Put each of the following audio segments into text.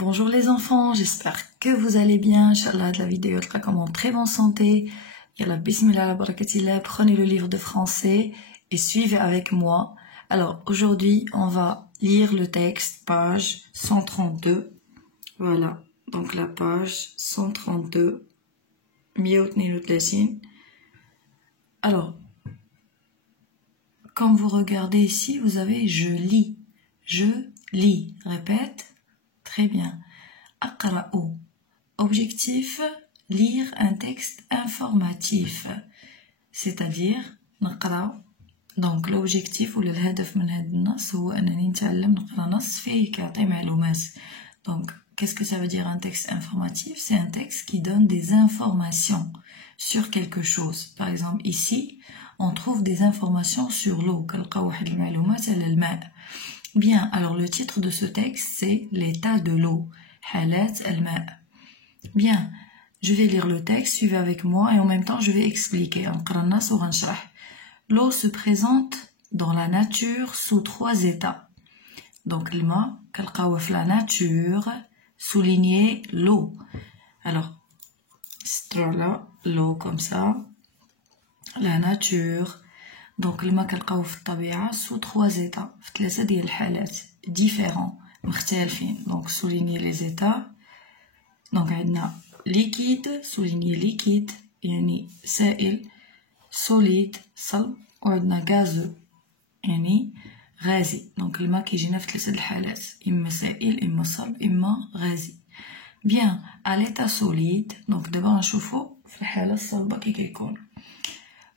Bonjour les enfants, j'espère que vous allez bien. Inch'Allah, la vidéo sera en très bonne santé. Yalla bismillah la barakatillah, prenez le livre de français et suivez avec moi. Alors aujourd'hui, on va lire le texte, page 132. Voilà, donc la page 132. 132. Alors, quand vous regardez ici, vous avez je lis. Je lis. Répète. Très bien. Aqra'u. Objectif, lire un texte informatif. C'est-à-dire, نقرأ. Donc l'objectif ou الهدف من هذا النص هو أنني نتعلم نقرأ نص فيه كيعطي معلومات. Donc, qu'est-ce que ça veut dire un texte informatif? C'est un texte qui donne des informations sur quelque chose. Par exemple, ici, on trouve des informations sur l'eau. كنلقاو واحد المعلومات على الماء. Bien, alors le titre de ce texte, c'est l'état de l'eau. حالات الماء. Bien, je vais lire le texte, suivez avec moi et en même temps je vais expliquer. L'eau se présente dans la nature sous 3 états. Donc, la nature, souligner l'eau. Alors, là, l'eau comme ça, la nature. Donc, sous 3 états, différents, donc souligner les états. Donc, on a liquide, souligner liquide, يعني سائل, solide, صلب, وعندنا gazeux, يعني غازي. Donc, الماء كيجينا في 3 الحالات, إما سائل, إما صلب, إما غازي. Bien, à l'état solide, donc d'abord نشوفو في الحالة الصلبة كي كيكون.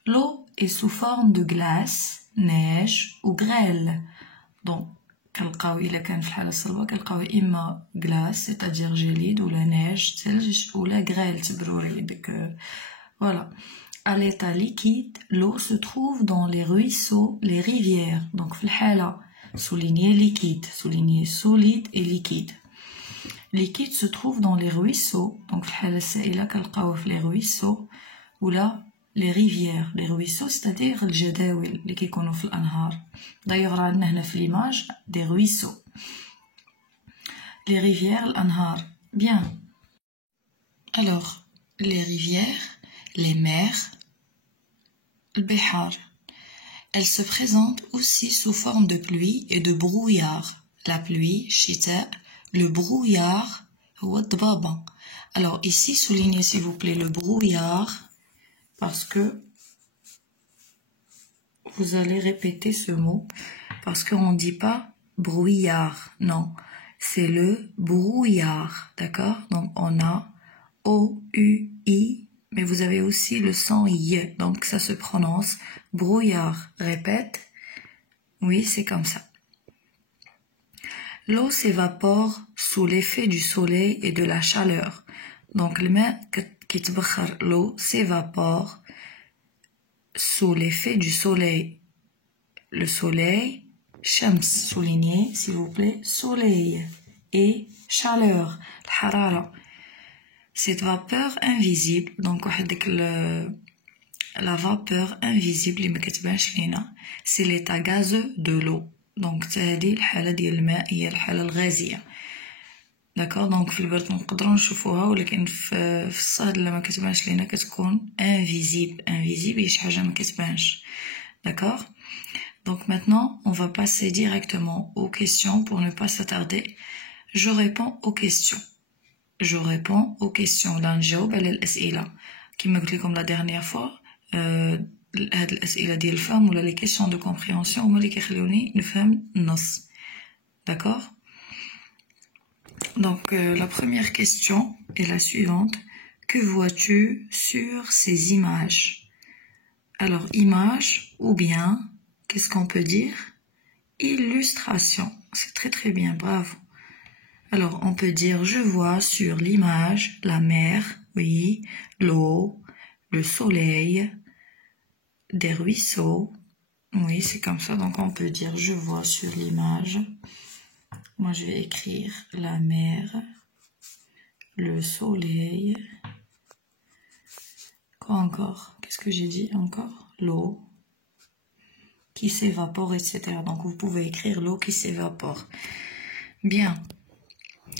L'eau est sous forme de glace, neige ou grêle. Donc, كنلقاو إلا كان في الحالة الصلبة كنلقاو إما glace, c'est-à-dire gelide, ou la neige, ثلج, ou la grêle, تبروري ديك. Voilà. À l'état liquide, l'eau se trouve dans les ruisseaux, les rivières. Donc, في الحالة souligner liquide, souligner solide et liquide. Liquide se trouve dans les ruisseaux. Donc, في الحالة السائلة كنلقاوه في les ruisseaux, ou là, les rivières, les ruisseaux, c'est-à-dire الجداول اللي كيكونوا في الأنهار. D'ailleurs, عندنا هنا في l'image des ruisseaux. Les rivières, الأنهار. Bien. Alors, les rivières, les mers, البحار. Elles se présentent aussi sous forme de pluie et de brouillard. La pluie, الشتاء, le brouillard, هو الضبابة. Alors, ici, soulignez s'il vous plaît le brouillard, parce que vous allez répéter ce mot, parce qu'on ne dit pas brouillard, non, c'est le brouillard, d'accord? Donc on a O-U-I, mais vous avez aussi le son I, donc ça se prononce brouillard. Répète, oui, c'est comme ça. L'eau s'évapore sous l'effet du soleil et de la chaleur. Donc l'eau s'évapore sous l'effet du soleil. Le soleil, shams, soulignez s'il vous plaît, soleil, et chaleur, الحرارة. Cette vapeur invisible, donc la vapeur invisible اللي ما كتبانش لينا, c'est l'état gazeux de l'eau. Donc هذه الحالة ديال الماء هي الحالة الغازية. داكور. دونك في البرد نقدروا نشوفوها, ولكن في الصهد لما كتبانش لينا كتكون invisible. Invisible هي شي حاجه ما كتبانش. داكور. Donc maintenant, on va passer directement aux questions pour ne pas s'attarder. Je réponds aux questions. Je réponds aux questions. لا نجاوب على الأسئلة. كما قلت لكم la dernière fois, هاد الأسئلة ديال الفهم ولا les questions de compréhension هما اللي كيخليوني نفهم النص. D'accord? Donc, la première question est la suivante. Que vois-tu sur ces images? Alors, image ou bien, qu'est-ce qu'on peut dire? Illustration. C'est très très bien, bravo. Alors, on peut dire, je vois sur l'image la mer, oui, l'eau, le soleil, des ruisseaux. Oui, c'est comme ça. Donc, on peut dire, je vois sur l'image. Moi, je vais écrire la mer, le soleil. Quoi encore? Qu'est-ce que j'ai dit encore? L'eau qui s'évapore, etc. Donc, vous pouvez écrire l'eau qui s'évapore. Bien.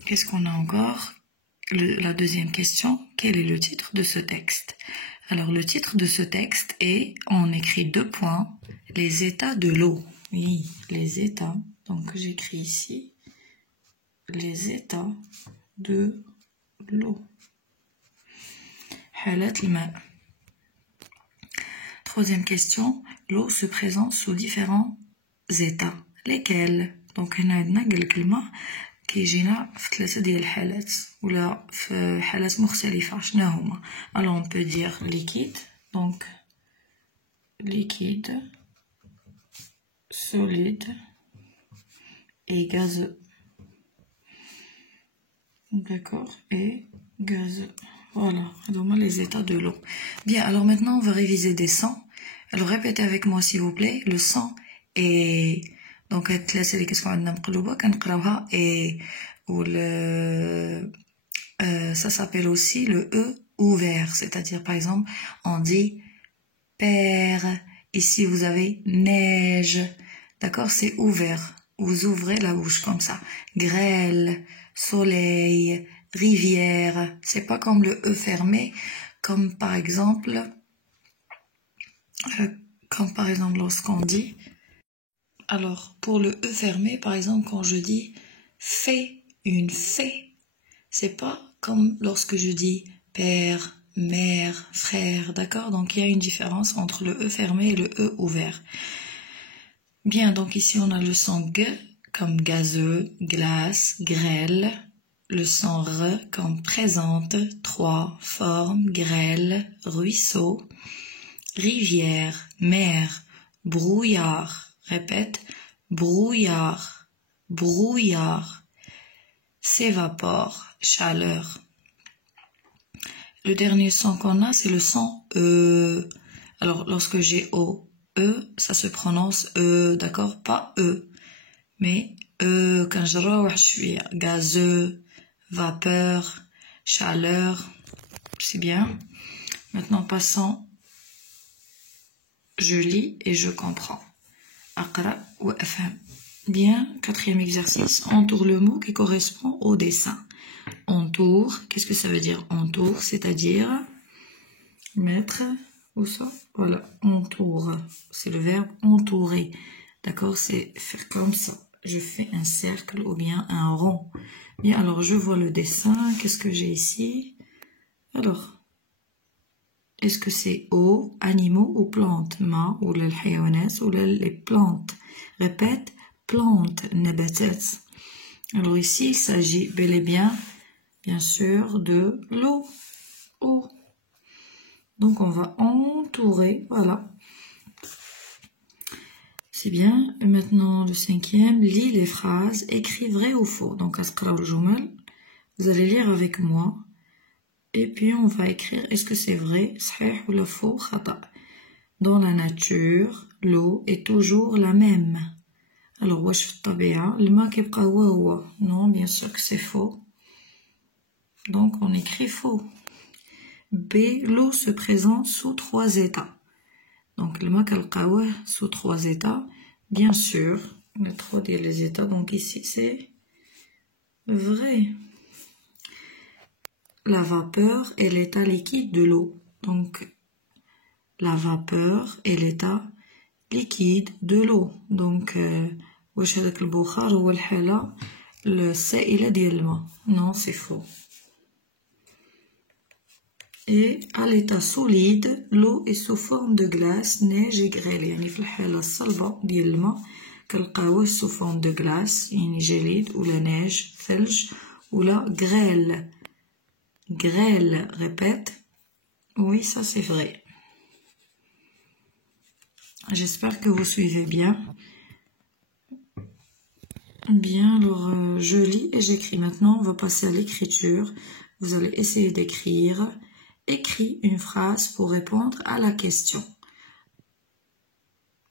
qu'est-ce qu'on a encore? La deuxième question, quel est le titre de ce texte? Alors, le titre de ce texte est, on écrit 2 points, les états de l'eau. Oui, les états. Donc, j'écris ici, les états de l'eau. حالات الماء. Troisième question, l'eau se présente sous différents états. Lesquels? Donc, هنا عندنا قالك الماء كيجينا في 3 ديال الحالات ولا في حالات مختلفة. شنو هما؟ Alors, on peut dire liquide, donc liquide, solide et gazeux. D'accord? Et gazeux. Voilà, donc les états de l'eau. Bien, alors maintenant on va réviser des sons. Alors répétez avec moi s'il vous plaît. Le son est... Donc, qu'est-ce qu'on a نقراوها et ou le... ça s'appelle aussi le E ouvert. C'est-à-dire, par exemple, on dit père. Ici, vous avez neige. D'accord? C'est ouvert. Vous ouvrez la bouche comme ça. Grêle, soleil, rivière. C'est pas comme le E fermé, comme par exemple lorsqu'on dit. Alors, pour le E fermé, par exemple, quand je dis fée, une fée, c'est pas comme lorsque je dis père, mère, frère, d'accord? Donc, il y a une différence entre le E fermé et le E ouvert. Bien, donc ici, on a le son G comme gazeux, glace, grêle. Le son R comme présente, 3, forme, grêle, ruisseau, rivière, mer, brouillard. Répète, brouillard, brouillard, s'évapore, chaleur. Le dernier son qu'on a, c'est le son E. Alors, lorsque j'ai O, E, ça se prononce E, d'accord? Pas E, mais E, quand je suis gazeux, vapeur, chaleur, c'est bien. Maintenant, passons. Je lis et je comprends. Aqra wa afham. Bien, quatrième exercice. Entoure le mot qui correspond au dessin. Entoure, qu'est-ce que ça veut dire entoure? C'est-à-dire mettre, où ça? Voilà, entoure. C'est le verbe entourer. D'accord? C'est faire comme ça. Je fais un cercle ou bien un rond. Bien, alors je vois le dessin. Qu'est-ce que j'ai ici? Alors, est-ce que c'est eau, animaux ou plantes? Ma ou les hayawanat ou les plantes? Répète, plantes, nabatat. Alors ici, il s'agit bel et bien sûr, de l'eau. Eau. Donc on va entourer, voilà. C'est bien. Et maintenant, le cinquième, lis les phrases, écris vrai ou faux. Donc, vous allez lire avec moi. Et puis, on va écrire, est-ce que c'est vrai, sahih ou la faux, khata. Dans la nature, l'eau est toujours la même. Alors, wash fi tabi'a, l'ma kibqa huwa huwa. Non, bien sûr que c'est faux. Donc, on écrit faux. B, l'eau se présente sous 3 états. Donc, l'ma kalqawah sous 3 états. Bien sûr, on a 3 des états. Donc, ici, c'est vrai. La vapeur est l'état liquide de l'eau. Donc, la vapeur est l'état liquide de l'eau. Donc, واش هذاك البخار هو الحالة السائلة ديال الماء. Non, c'est faux. Et à l'état solide, l'eau est sous forme de glace, neige et grêle. يعني في الحالة الصلبة ديال الماء كنلقاوه sous forme de glace, يعني جليد ولا neige, ثلج ولا grêle. Grêle, répète. Oui, ça c'est vrai. J'espère que vous suivez bien. Bien, alors je lis et j'écris. Maintenant, on va passer à l'écriture. Vous allez essayer d'écrire. Écris une phrase pour répondre à la question.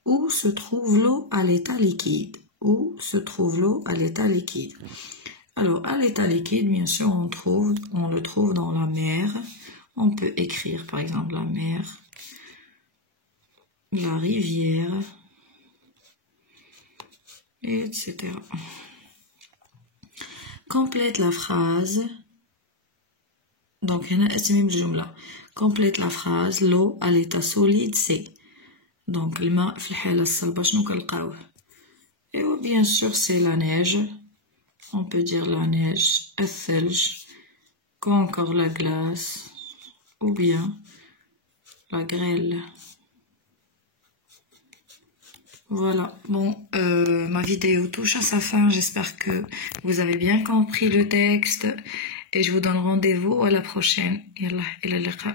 Où se trouve l'eau à l'état liquide? Où se trouve l'eau à l'état liquide? Alors, à l'état liquide, bien sûr, on le trouve dans la mer. On peut écrire, par exemple, la mer, la rivière, etc. complète la phrase. Donc هنا اسمي بالجملة. complète la phrase. l'eau à l'état solide c'est. Donc الماء في الحالة الصلبة شنو كنلقاوه؟ Et bien sûr c'est la neige. On peut dire la neige, الثلج, ou encore la glace, ou bien la grêle. Voilà, bon, ma vidéo touche à sa fin. J'espère que vous avez bien compris le texte et je vous donne rendez-vous à la prochaine. Yallah, ila liqa.